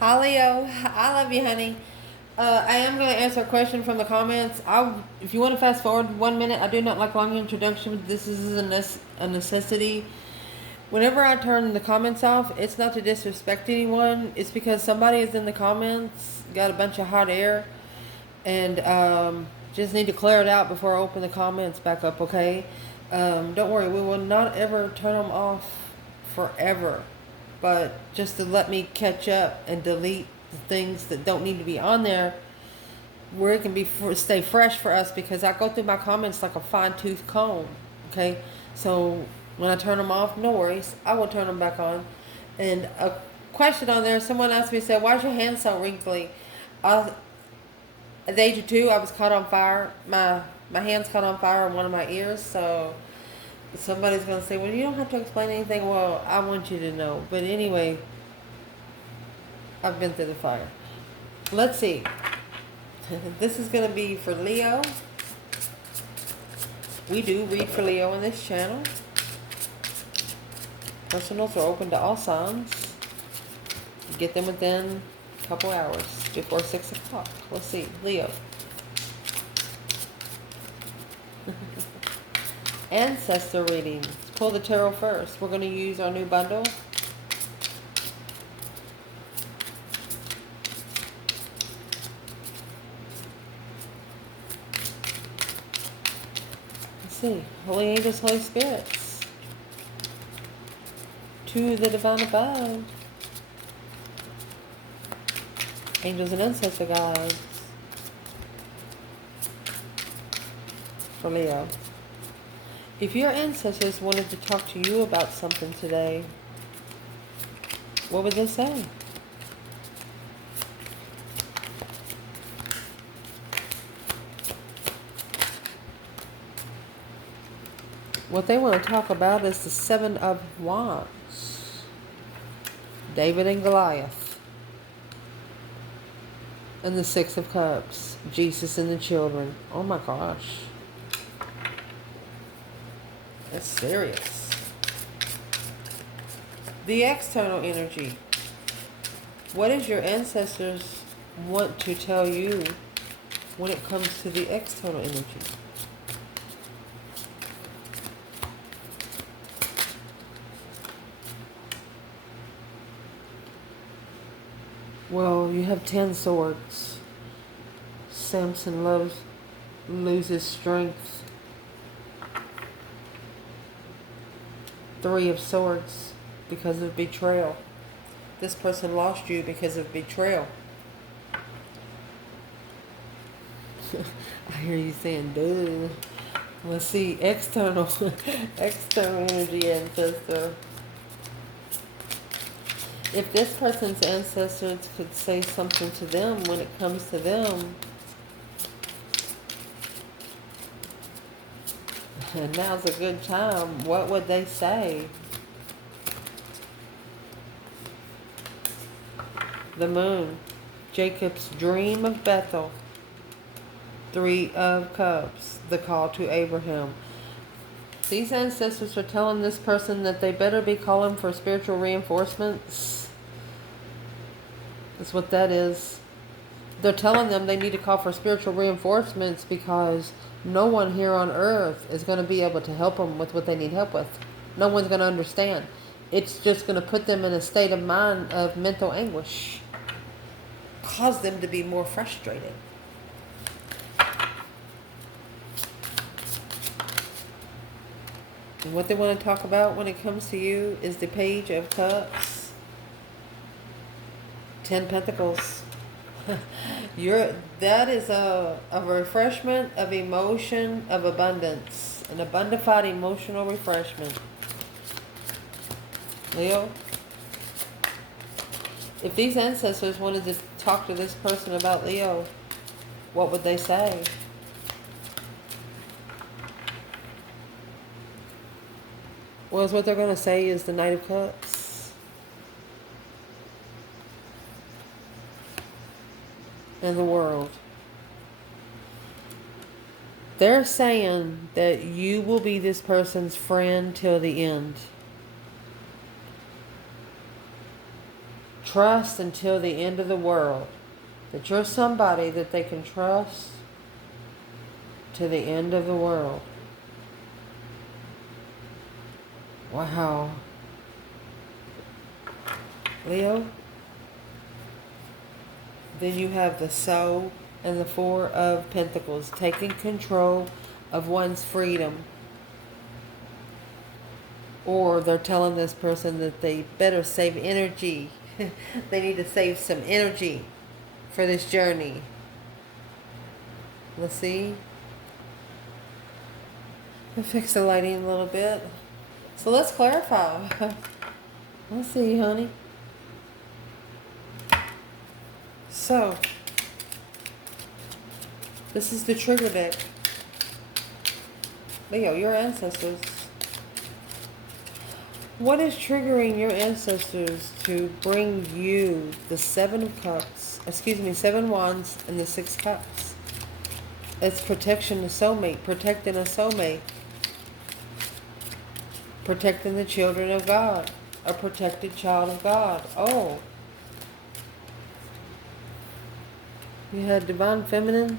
Hi, Leo. I love you, honey. I am going to answer a question from the comments. If you want to fast forward 1 minute, I do not like long introductions. This is a necessity. Whenever I turn the comments off, it's not to disrespect anyone. It's because somebody is in the comments, got a bunch of hot air, and just need to clear it out before I open the comments back up, okay? Don't worry, we will not ever turn them off forever. But just to let me catch up and delete the things that don't need to be on there, where it can be stay fresh for us, because I go through my comments like a fine-tooth comb. Okay, so when I turn them off, no worries, I will turn them back on. And a question on there, someone asked me, said, "Why is your hand so wrinkly?" At the age of 2, I was caught on fire. My hands caught on fire in one of my ears, so. Somebody's going to say, well, you don't have to explain anything. Well, I want you to know. But anyway, I've been through the fire. Let's see. This is going to be for Leo. We do read for Leo on this channel. Personals are open to all signs. Get them within a couple hours before 6 o'clock. Let's see. Leo. Ancestor reading. Let's pull the tarot first. We're going to use our new bundle. Let's see. Holy Angels, Holy Spirits. To the Divine Above. Angels and Ancestor Guides. For Leo. If your ancestors wanted to talk to you about something today, what would they say? What they want to talk about is the 7 of Wands. David and Goliath. And the 6 of Cups. Jesus and the children. Oh my gosh. That's serious. The external energy. What does your ancestors want to tell you when it comes to the external energy? Well, you have 10 swords. Samson loses strength. 3 of Swords, because of betrayal. This person lost you because of betrayal. I hear you saying, duh. Let's see, external energy ancestor. If this person's ancestors could say something to them when it comes to them, and now's a good time, what would they say? The Moon. Jacob's dream of Bethel. 3 of Cups. The call to Abraham. These ancestors are telling this person that they better be calling for spiritual reinforcements. That's what that is. They're telling them they need to call for spiritual reinforcements because no one here on earth is going to be able to help them with what they need help with. No one's going to understand. It's just going to put them in a state of mind of mental anguish. Cause them to be more frustrated. And what they want to talk about when it comes to you is the Page of Cups. 10 Pentacles. That is a refreshment of emotion, of abundance. An abundified emotional refreshment. Leo, if these ancestors wanted to talk to this person about Leo, what would they say? Well, what they're going to say is the Knight of Cups. And the World. They're saying that you will be this person's friend till the end. trust until the end of the world. That you're somebody that they can trust to the end of the world. Wow. Leo. Then you have the Soul and the Four of Pentacles, taking control of one's freedom. Or they're telling this person that they better save energy. They need to save some energy for this journey. Let's see. I'll fix the lighting a little bit. So let's clarify. Let's see, honey. So, this is the trigger deck. Leo, your ancestors. What is triggering your ancestors to bring you the Seven of Cups, Seven Wands and the Six Cups? It's protection, the soulmate, protecting a soulmate. Protecting the children of God. A protected child of God. Oh. You had divine feminine.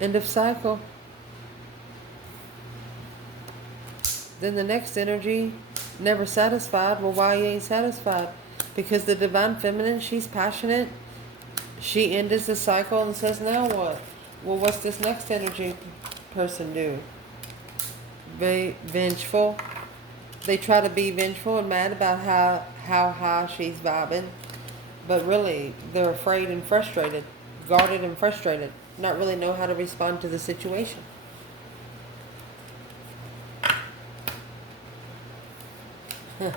End of cycle. Then the next energy, never satisfied. Well, why you ain't satisfied? Because the divine feminine, she's passionate. She ends the cycle and says, now what? Well, what's this next energy person do? Be vengeful. They try to be vengeful and mad about how high she's vibing. But really, they're afraid and frustrated. Guarded and frustrated. Not really know how to respond to the situation. Huh.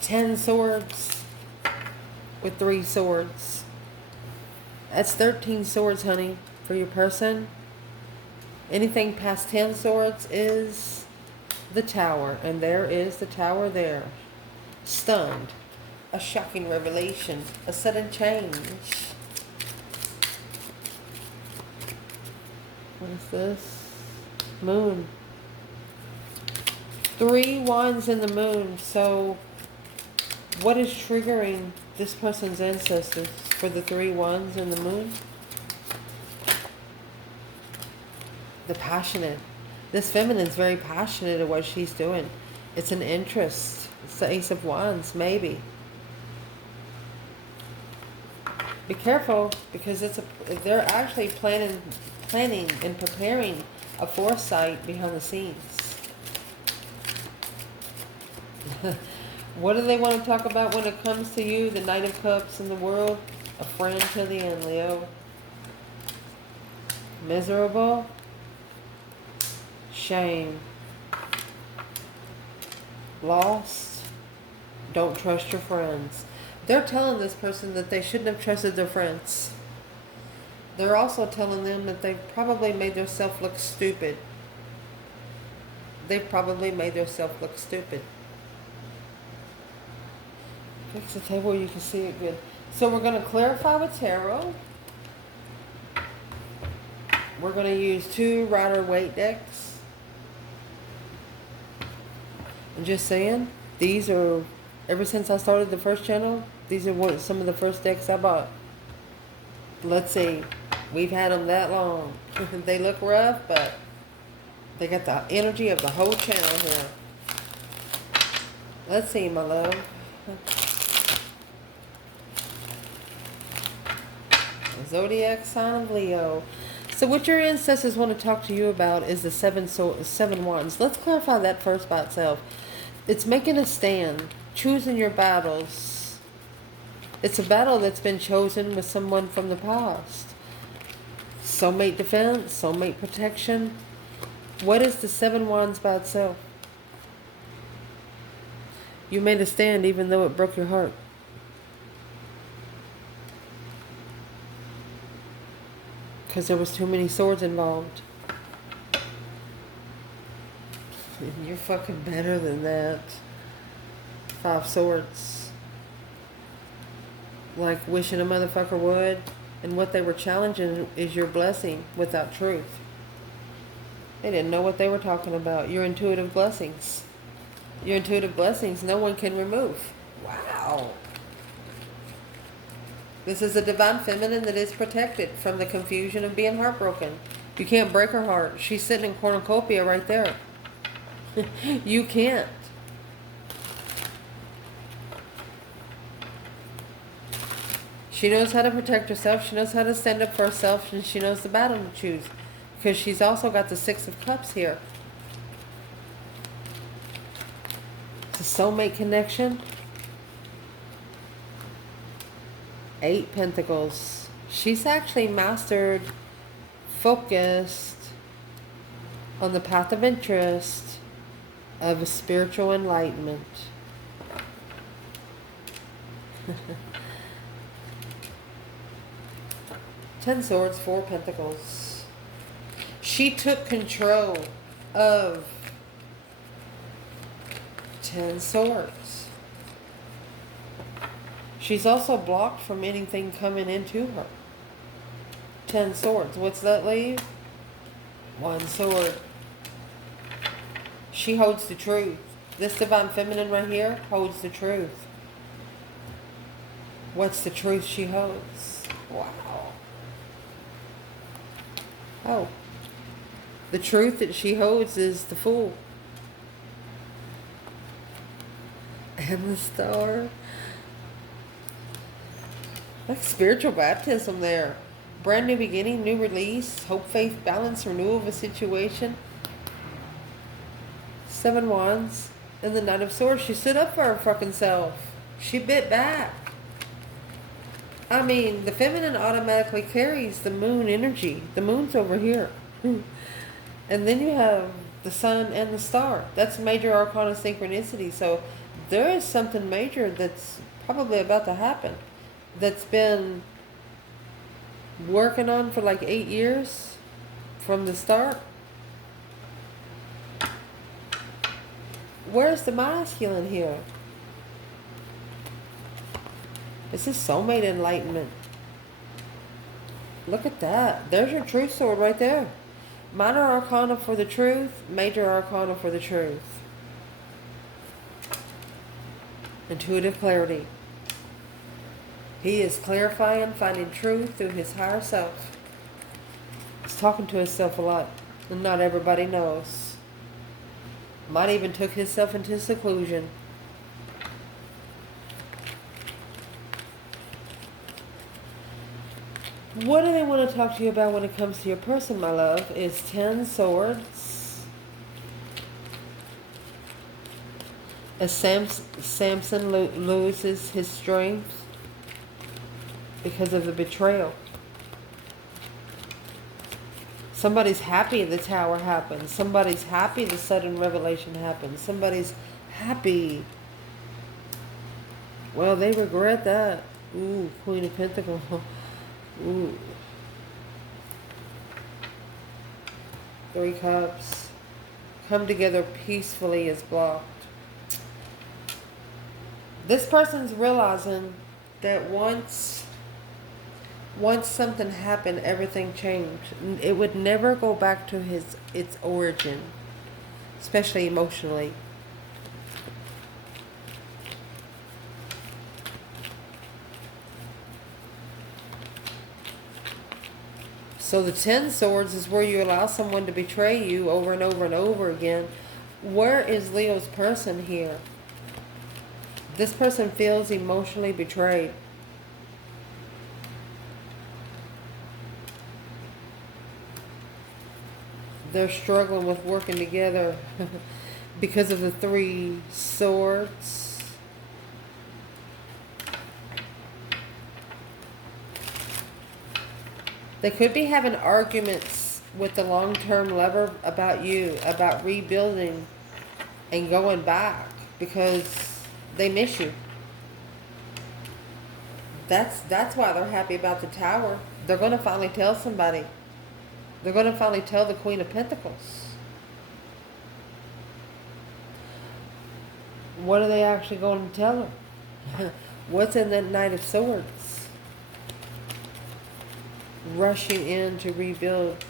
Ten swords with 3 swords. That's 13 swords, honey, for your person. Anything past 10 swords is the Tower. And there is the Tower there. Stunned. A shocking revelation. A sudden change. What is this? Moon. 3 wands in the moon. So, what is triggering this person's ancestors for the 3 wands in the moon? The passionate. This feminine's very passionate at what she's doing. It's an interest. It's the Ace of Wands, maybe. Be careful, because they're actually planning and preparing a foresight behind the scenes. What do they want to talk about when it comes to you? The Knight of Cups in the world? A friend to the end, Leo. Miserable. Shame. Lost. Don't trust your friends. They're telling this person that they shouldn't have trusted their friends. They're also telling them that they've probably made themselves look stupid. They've probably made themselves look stupid. Fix the table, you can see it good. So we're going to clarify with tarot. We're going to use 2 Waaaait decks. I'm just saying, these are, ever since I started the first channel, these are some of the first decks I bought. Let's see, we've had them that long. They look rough, but they got the energy of the whole channel here. Let's see, my love. Zodiac sign of Leo. So what your ancestors want to talk to you about is the seven wands. Let's clarify that first by itself. It's making a stand, choosing your battles. It's a battle that's been chosen with someone from the past. Soulmate defense, soulmate protection. What is the 7 wands by itself? You made a stand even though it broke your heart. Because there was too many swords involved. You're fucking better than that. 5 swords. Like wishing a motherfucker would. And what they were challenging is your blessing without truth. They didn't know what they were talking about. Your intuitive blessings. Your intuitive blessings no one can remove. Wow. This is a divine feminine that is protected from the confusion of being heartbroken. You can't break her heart. She's sitting in cornucopia right there. You can't. She knows how to protect herself. She knows how to stand up for herself. And she knows the battle to choose. Because she's also got the Six of Cups here. It's a soulmate connection. 8 Pentacles. She's actually mastered, focused on the path of interest of a spiritual enlightenment. Ten Swords, 4 Pentacles. She took control of 10 Swords. She's also blocked from anything coming into her. 10 Swords. What's that leave? 1 sword. She holds the truth. This divine feminine right here holds the truth. What's the truth she holds? Wow. Oh. The truth that she holds is the Fool. And the Star. Like spiritual baptism there. Brand new beginning, new release, hope, faith, balance, renewal of a situation. 7 Wands. And the Knight of Swords. She stood up for her fucking self. She bit back. I mean, the feminine automatically carries the moon energy. The moon's over here. And then you have the sun and the star. That's major arcana synchronicity. So there is something major that's probably about to happen. That's been working on for like 8 years from the start. Where's the masculine here? This is soulmate enlightenment. Look at that. There's your truth sword right there. Minor arcana for the truth, major arcana for the truth. Intuitive clarity. He is clarifying, finding truth through his higher self. He's talking to himself a lot, and not everybody knows. Might even took himself into seclusion. What do they want to talk to you about when it comes to your person, my love? Is 10 Swords. As Samson loses his strength because of the betrayal. Somebody's happy the tower happened. Somebody's happy the sudden revelation happened. Somebody's happy. Well, they regret that. Ooh, Queen of Pentacles. Ooh. 3 Cups. Come together peacefully is blocked. This person's realizing that once something happened, everything changed. It would never go back to its origin, especially emotionally. So the 10 Swords is where you allow someone to betray you over and over and over again. Where is Leo's person here? This person feels emotionally betrayed. They're struggling with working together because of the 3 Swords. They could be having arguments with the long-term lover about you, about rebuilding and going back because they miss you. That's why they're happy about the tower. They're going to finally tell somebody. They're going to finally tell the Queen of Pentacles. What are they actually going to tell her? What's in that Knight of Swords? Rushing in to rebuild.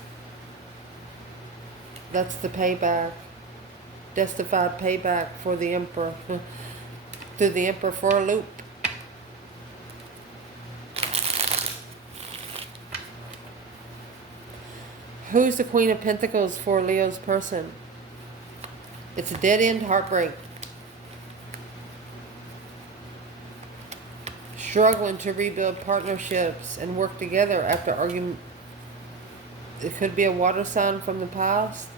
That's the payback. Justified payback for the Emperor. Threw the Emperor for a loop. Who's the Queen of Pentacles for Leo's person? It's a dead-end heartbreak. Struggling to rebuild partnerships and work together after argument. It could be a water sign from the past.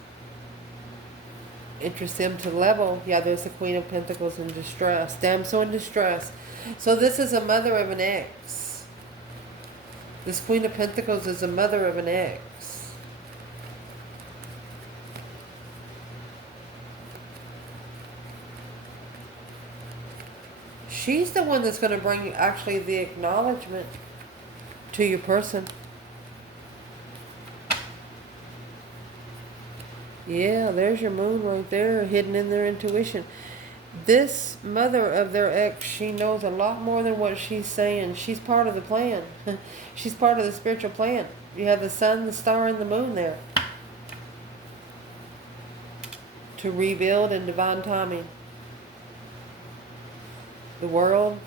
Interest them to level. Yeah, there's the Queen of Pentacles in distress. Damsel in distress. So this is a mother of an ex. This Queen of Pentacles is a mother of an ex. She's the one that's going to bring actually the acknowledgement to your person. Yeah, there's your moon right there, hidden in their intuition. This mother of their ex, she knows a lot more than what she's saying. She's part of the plan. She's part of the spiritual plan. You have the sun, the star, and the moon there. To rebuild in divine timing. The World,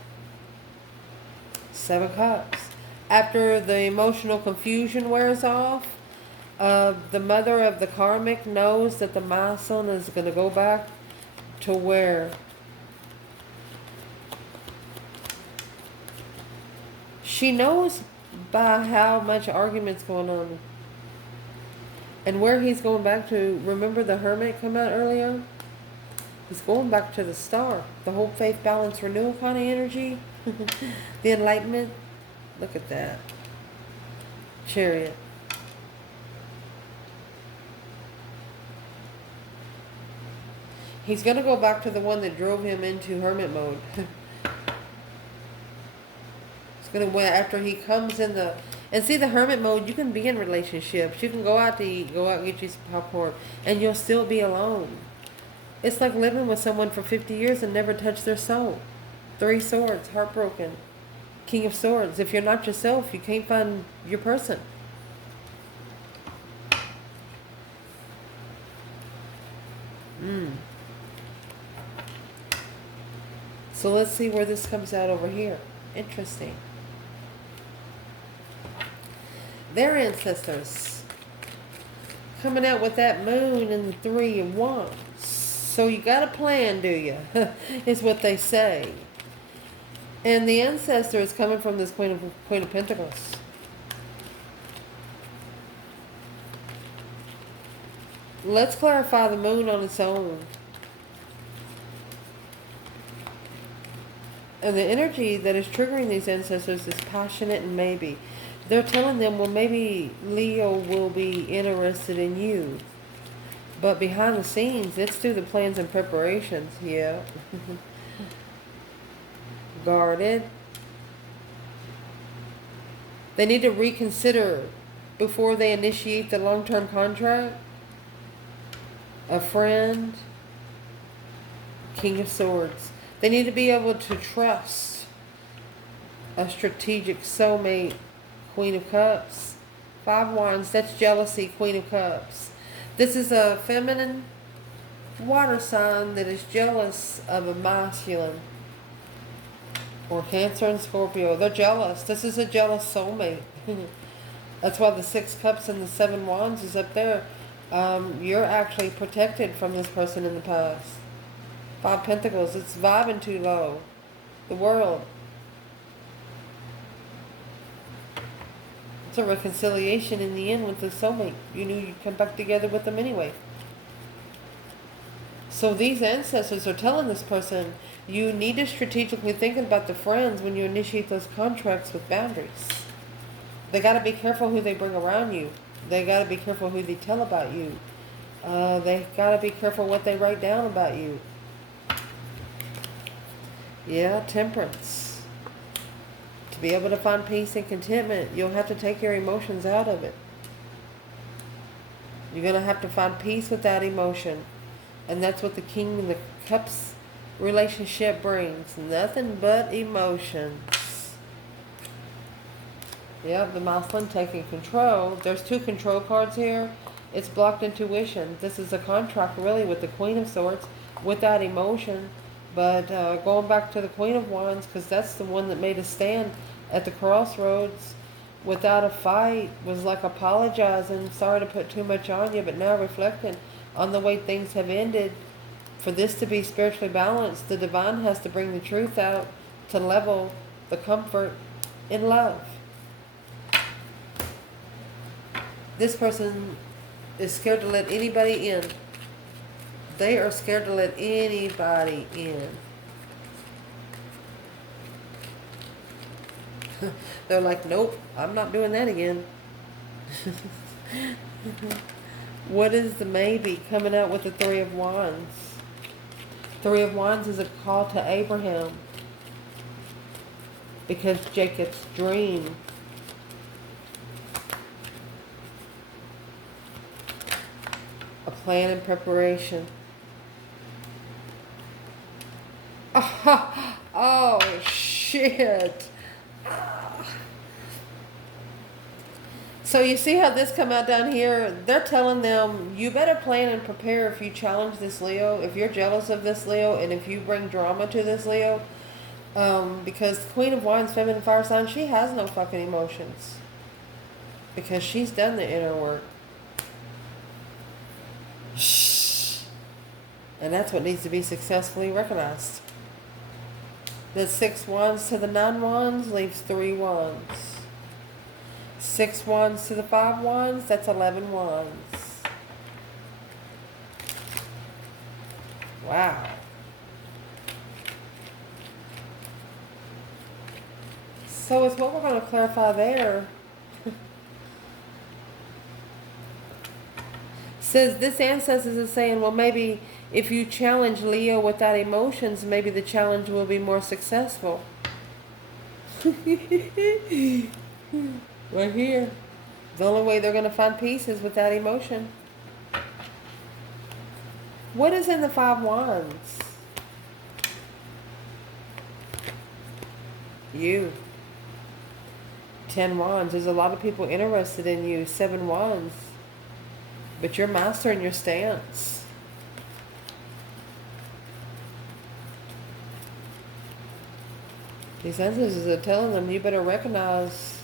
7 Cups. After the emotional confusion wears off, the mother of the Karmic knows that the milestone is going to go back to where she knows by how much argument's going on. And where he's going back to, remember the Hermit come out earlier? He's going back to the star. The whole faith, balance, renewal kind of energy. The enlightenment. Look at that. Chariot. He's going to go back to the one that drove him into hermit mode. He's going to, after he comes in the, and see the hermit mode, you can be in relationships. You can go out to eat, go out and get you some popcorn, and you'll still be alone. It's like living with someone for 50 years and never touch their soul. 3 swords, heartbroken. King of Swords. If you're not yourself, you can't find your person. So let's see where this comes out over here. Interesting. Their ancestors. Coming out with that moon and the 3 of Wands. So you got a plan, do you? Is what they say. And the ancestor is coming from this Queen of Pentacles. Let's clarify the moon on its own. And the energy that is triggering these ancestors is passionate and maybe. They're telling them, well, maybe Leo will be interested in you. But behind the scenes, it's through the plans and preparations. Yeah. Guarded. They need to reconsider before they initiate the long-term contract. A friend. King of Swords. They need to be able to trust a strategic soulmate. Queen of Cups. 5 Wands. That's jealousy. Queen of Cups. This is a feminine water sign that is jealous of a masculine. Or Cancer and Scorpio. They're jealous. This is a jealous soulmate. That's why the 6 Cups and the 7 Wands is up there. You're actually protected from this person in the past. 5 Pentacles. It's vibing too low. The World. It's a reconciliation in the end with the soulmate. You knew you'd come back together with them anyway. So these ancestors are telling this person, you need to strategically think about the friends when you initiate those contracts with boundaries. They got to be careful who they bring around you. They got to be careful who they tell about you. They got to be careful what they write down about you. Yeah, Temperance. To be able to find peace and contentment, you'll have to take your emotions out of it. You're going to have to find peace without emotion. And that's what the King of the Cups relationship brings. Nothing but emotions. Yep, the masculine taking control. There's 2 control cards here. It's blocked intuition. This is a contract really with the Queen of Swords without emotion. But going back to the Queen of Wands, because that's the one that made a stand at the crossroads without a fight, was like apologizing, sorry to put too much on you, but now reflecting on the way things have ended. For this to be spiritually balanced, the divine has to bring the truth out to level the comfort in love. This person is scared to let anybody in. They are scared to let anybody in. They're like, nope, I'm not doing that again. What is the maybe coming out with the Three of Wands? Three of Wands is a call to Abraham. Because Jacob's dream. A plan and preparation. Oh, shit. So you see how this come out down here? They're telling them, you better plan and prepare if you challenge this Leo, if you're jealous of this Leo, and if you bring drama to this Leo. Because Queen of Wands, feminine fire sign, she has no fucking emotions. Because she's done the inner work. Shh. And that's what needs to be successfully recognized. The 6 Wands to the 9 Wands leaves 3 Wands. 6 Wands to the 5 Wands, that's 11 Wands. Wow. So it's what we're going to clarify there. Says this ancestor is saying, well, maybe if you challenge Leo without emotions, maybe the challenge will be more successful. Right here. The only way they're going to find peace is without emotion. What is in the 5 Wands? You. 10 Wands. There's a lot of people interested in you. 7 Wands. But you're mastering your stance. These ancestors are telling them, you better recognize,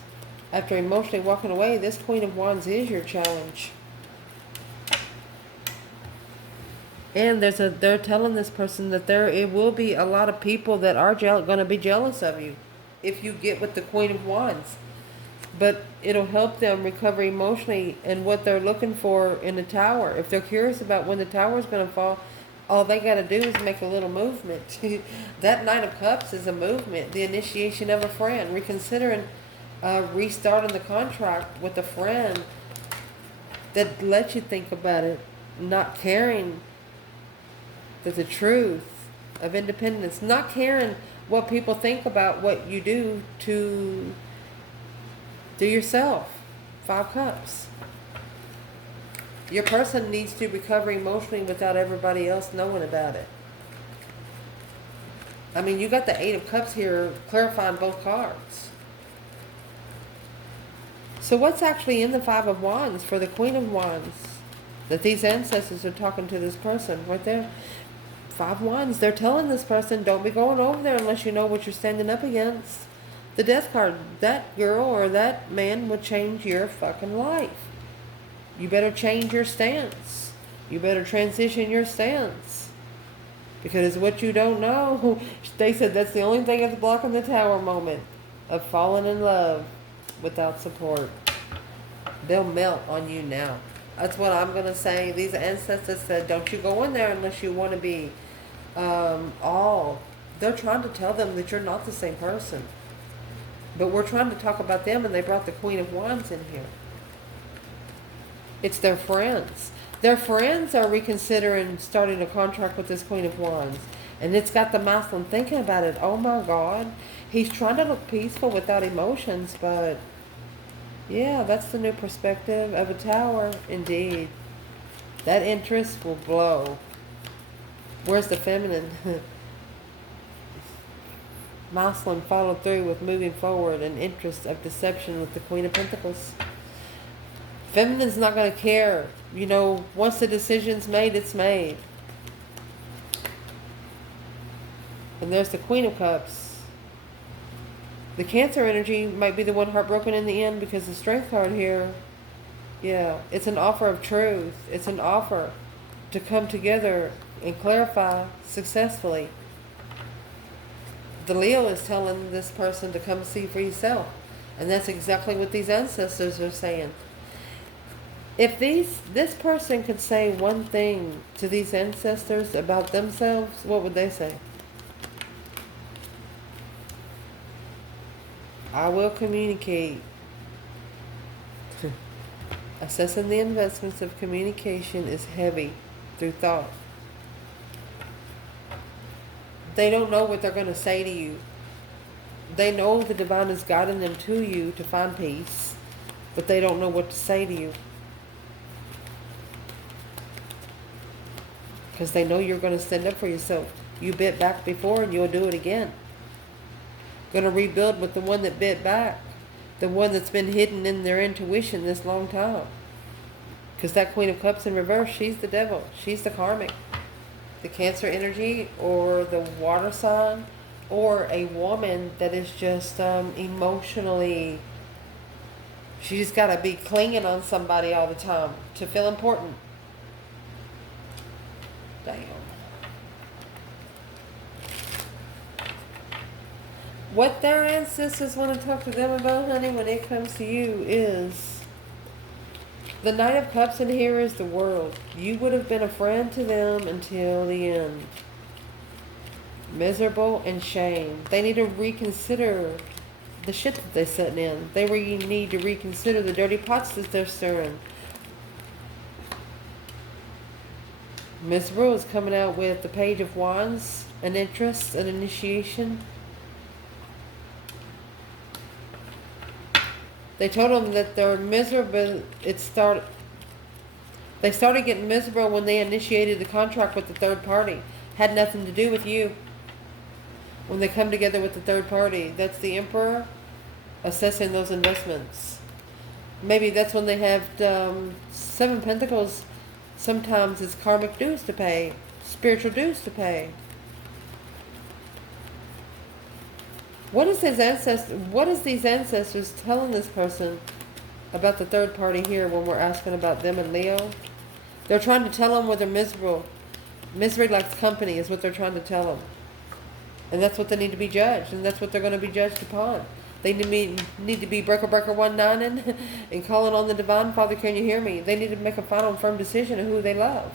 after emotionally walking away, this Queen of Wands is your challenge. And they're telling this person that it will be a lot of people that are going to be jealous of you if you get with the Queen of Wands. But it'll help them recover emotionally and what they're looking for in the tower. If they're curious about when the tower is going to fall, all they got to do is make a little movement. That Knight of Cups is a movement, the initiation of a friend, reconsidering, restarting the contract with a friend that lets you think about it, not caring that the truth of independence, not caring what people think about what you do to do yourself. 5 Cups. Your person needs to recover emotionally without everybody else knowing about it. I mean, you got the 8 of Cups here clarifying both cards. So what's actually in the 5 of Wands for the Queen of Wands that these ancestors are talking to this person right there? 5 Wands. They're telling this person, don't be going over there unless you know what you're standing up against. The Death card, that girl or that man will change your fucking life. You better change your stance. You better transition your stance. Because what you don't know, they said that's the only thing that's blocking the tower moment of falling in love without support. They'll melt on you now. That's what I'm going to say. These ancestors said, don't you go in there unless you want to be all. They're trying to tell them that you're not the same person. But we're trying to talk about them, and they brought the Queen of Wands in here. It's their friends. Their friends are reconsidering starting a contract with this Queen of Wands. And it's got the masculine thinking about it. Oh my God. He's trying to look peaceful without emotions, but yeah, that's the new perspective of a tower, indeed. That interest will blow. Where's the feminine? Masculine followed through with moving forward and interest of deception with the Queen of Pentacles. Feminine's not going to care You know, once the decision's made, it's made. And there's the Queen of Cups. The Cancer energy might be the one heartbroken in the end, because the Strength card here, yeah, it's an offer of truth. It's an offer to come together and clarify successfully. The Leo is telling this person to come see for yourself. And that's exactly what these ancestors are saying. If this person could say one thing to these ancestors about themselves, what would they say? I will communicate. Assessing the investments of communication is heavy through thought. They don't know what they're going to say to you. They know the divine is guiding them to you to find peace, but they don't know what to say to you. Because they know you're going to stand up for yourself. You bit back before and you'll do it again. Going to rebuild with the one that bit back. The one that's been hidden in their intuition this long time. Because that Queen of Cups in reverse, she's the devil. She's the karmic. The Cancer energy, or the water sign, or a woman that is just emotionally, she's got to be clinging on somebody all the time to feel important. Damn. What their ancestors want to talk to them about, honey, when it comes to you is the Knight of Cups in here is the world. You would have been a friend to them until the end. Miserable and shame. They need to reconsider the shit that they're sitting in. They need to reconsider the dirty pots that they're stirring. Miserable is coming out with the Page of Wands, an interest, an initiation. They told them that they're miserable. They started getting miserable when they initiated the contract with the third party. Had nothing to do with you. When they come together with the third party, that's the Emperor assessing those investments. Maybe that's when they have Seven Pentacles. Sometimes it's karmic dues to pay, spiritual dues to pay. What is these ancestors telling this person about the third party here when we're asking about them and Leo? They're trying to tell them where they're miserable. Misery likes company is what they're trying to tell them. And that's what they need to be judged. And that's what they're going to be judged upon. They need to be breaker 19ing and calling on the divine. Father, can you hear me? They need to make a final and firm decision of who they love.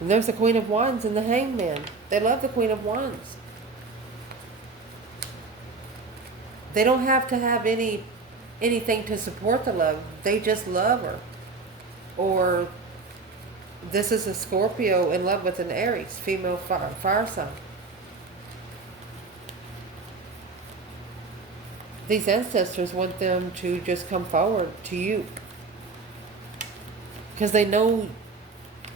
And there's the Queen of Wands and the Hangman. They love the Queen of Wands. They don't have to have anything to support the love. They just love her. Or this is a Scorpio in love with an Aries, female fire sign. These ancestors want them to just come forward to you. Because they know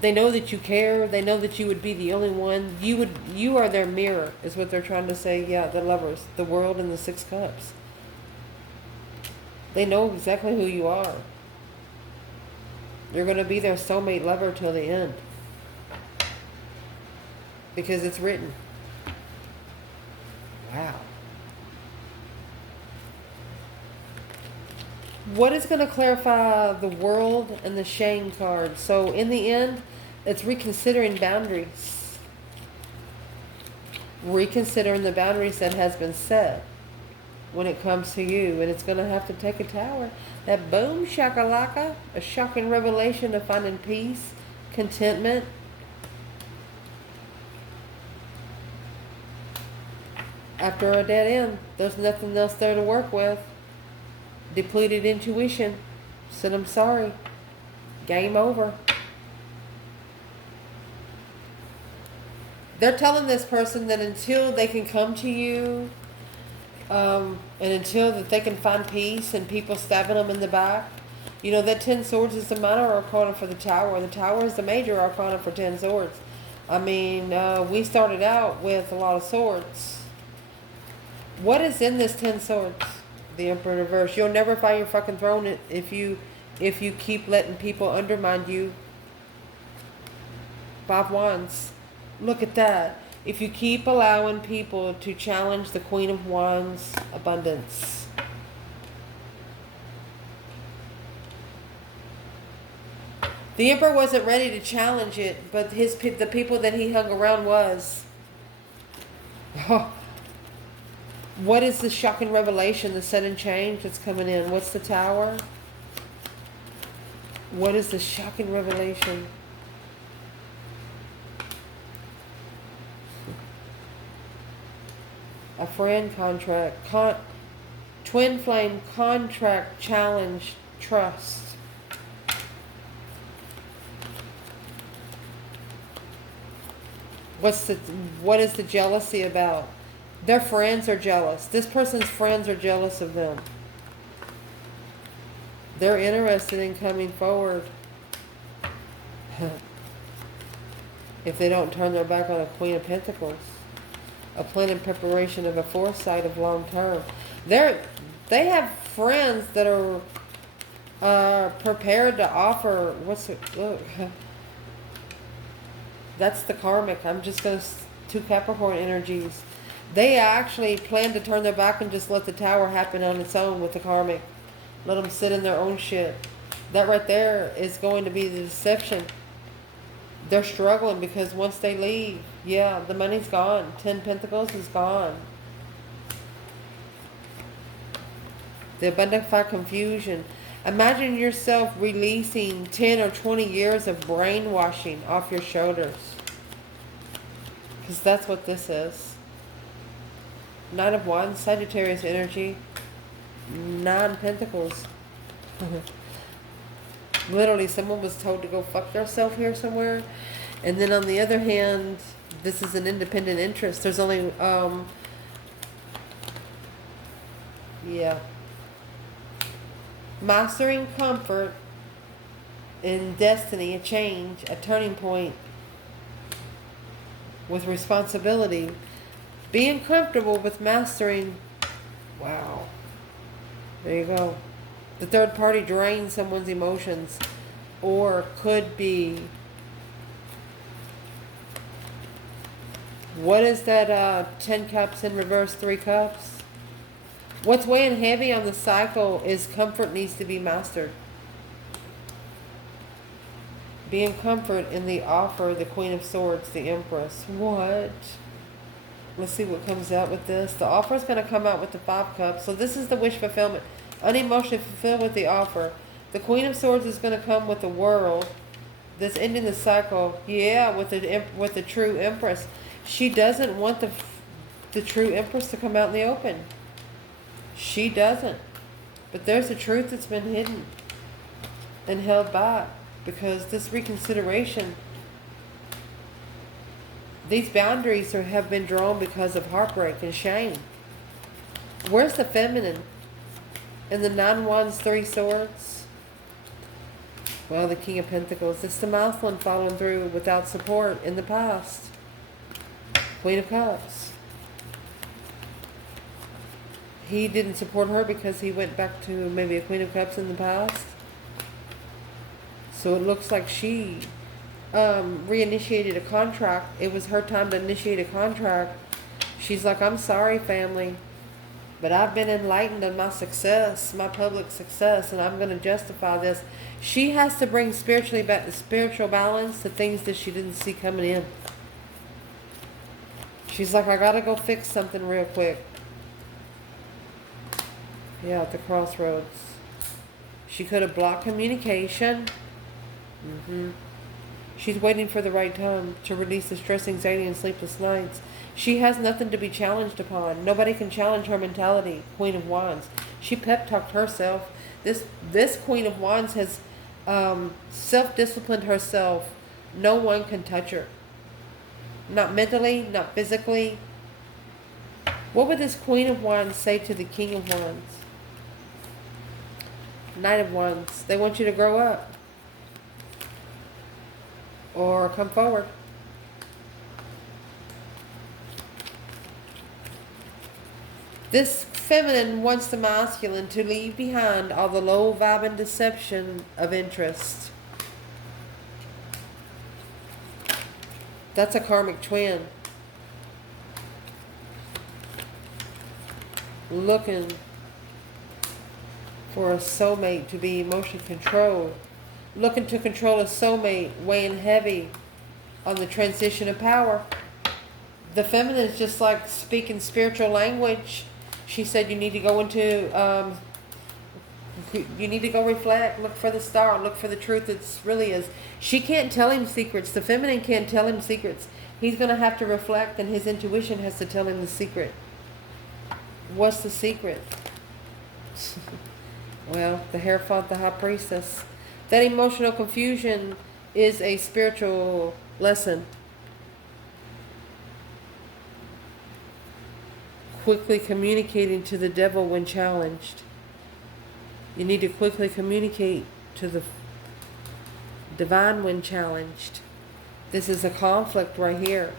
that you care. They know that you would be the only one. You are their mirror, is what they're trying to say. Yeah, the lovers, the world, and the Six Cups. They know exactly who you are. You're going to be their soulmate lover till the end. Because it's written. Wow. What is going to clarify the world and the shame card? So in the end, it's reconsidering boundaries. Reconsidering the boundaries that has been set when it comes to you. And it's going to have to take a tower. That boom shakalaka, a shocking revelation of finding peace, contentment. After a dead end, there's nothing else there to work with. Depleted intuition. Said I'm sorry. Game over. They're telling this person that until they can come to you, and until that they can find peace and people stabbing them in the back, you know, that 10 swords is the minor arcana for the tower. The tower is the major arcana for 10 swords. I mean, we started out with a lot of swords. What is in this 10 swords? The Emperor in reverse. You'll never find your fucking throne if you if you keep letting people undermine you. 5 Wands. Look at that. If you keep allowing people to challenge the Queen of Wands abundance. The Emperor wasn't ready to challenge it, but the people that he hung around was. What is the shocking revelation, the sudden change that's coming in? What's the Tower? What is the shocking revelation? A friend contract. Twin flame contract challenge trust. What is the jealousy about? Their friends are jealous. This person's friends are jealous of them. They're interested in coming forward. If they don't turn their back on a Queen of Pentacles. A plan and preparation of a foresight of long term. They have friends that are prepared to offer. Look. That's the Karmic. I'm just going to 2 Capricorn energies. They actually plan to turn their back and just let the Tower happen on its own with the Karmic. Let them sit in their own shit. That right there is going to be the deception. They're struggling because once they leave, yeah, the money's gone. 10 Pentacles is gone. The abundant fire confusion. Imagine yourself releasing 10 or 20 years of brainwashing off your shoulders. Because that's what this is. Knight of Wands, Sagittarius energy. 9 Pentacles. Literally, someone was told to go fuck themselves here somewhere. And then on the other hand, this is an independent interest. There's only, yeah. Mastering comfort in destiny, a change, a turning point with responsibility. Being comfortable with mastering. Wow. There you go. The third party drains someone's emotions, or could be. What is that 10 cups in reverse, 3 cups? What's weighing heavy on the cycle is comfort needs to be mastered. Being comfort in the offer, the Queen of Swords, the Empress. What? Let's see what comes out with this. The offer is going to come out with the 5 cups. So this is the wish fulfillment. Unemotionally fulfilled with the offer. The Queen of Swords is going to come with the World. That's ending the cycle. Yeah, with the true Empress. She doesn't want the true Empress to come out in the open. She doesn't. But there's a truth that's been hidden and held back. Because this reconsideration, these boundaries have been drawn because of heartbreak and shame. Where's the feminine? And the 9 Wands, 3 Swords? Well, the King of Pentacles. It's the masculine following through without support in the past. Queen of Cups. He didn't support her because he went back to maybe a Queen of Cups in the past. So it looks like she reinitiated a contract. It was her time to initiate a contract. She's like, I'm sorry, family, but I've been enlightened on my success, my public success, and I'm going to justify this. She has to bring spiritual balance to things that she didn't see coming in. She's like, I got to go fix something real quick. Yeah, at the crossroads. She could have blocked communication. She's waiting for the right time to release the stress, anxiety, and sleepless nights. She has nothing to be challenged upon. Nobody can challenge her mentality. Queen of Wands. She pep talked herself. This Queen of Wands has self-disciplined herself. No one can touch her. Not mentally, not physically. What would this Queen of Wands say to the King of Wands? Knight of Wands. They want you to grow up. Or come forward. This feminine wants the masculine to leave behind all the low vibing deception of interest. That's a karmic twin. Looking for a soulmate to be emotion controlled. Looking to control a soulmate, weighing heavy on the transition of power. The feminine is just like speaking spiritual language. She said you need to go into, you need to go reflect, look for the star, look for the truth that really is. She can't tell him secrets. The feminine can't tell him secrets. He's going to have to reflect, and his intuition has to tell him the secret. What's the secret? Well, the Hierophant, the High Priestess. That emotional confusion is a spiritual lesson. Quickly communicating to the devil when challenged. You need to quickly communicate to the divine when challenged. This is a conflict right here.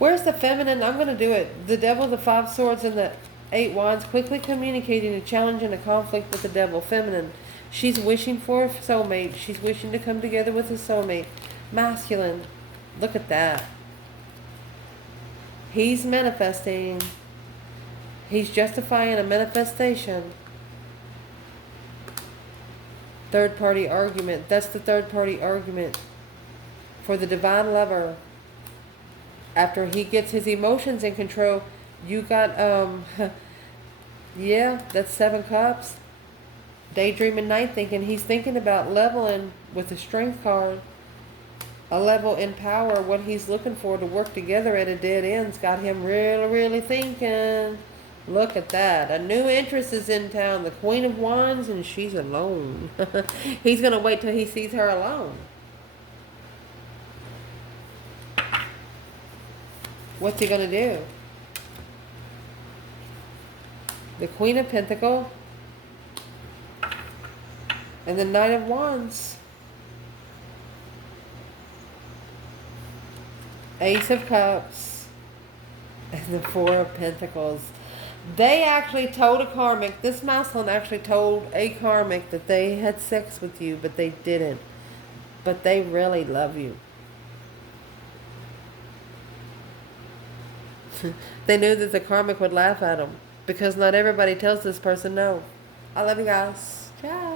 Where's the feminine? I'm going to do it. The devil, the 5 swords, and the 8 wands. Quickly communicating a challenge and a conflict with the devil. Feminine. She's wishing for a soulmate. She's wishing to come together with a soulmate. Masculine. Look at that. He's manifesting. He's justifying a manifestation. Third party argument. That's the third party argument for the divine lover. After he gets his emotions in control, you got, yeah, that's 7 cups. Daydreaming, night thinking. He's thinking about leveling with the strength card. A level in power. What he's looking for to work together at a dead end's got him really, really thinking. Look at that. A new interest is in town. The Queen of Wands, and she's alone. He's going to wait till he sees her alone. What's he going to do? The Queen of Pentacles and the Knight of Wands. Ace of Cups and the 4 of Pentacles. They actually told a karmic, this masculine actually told a karmic that they had sex with you, but they didn't. But they really love you. They knew that the karmic would laugh at them because not everybody tells this person no. I love you guys. Ciao.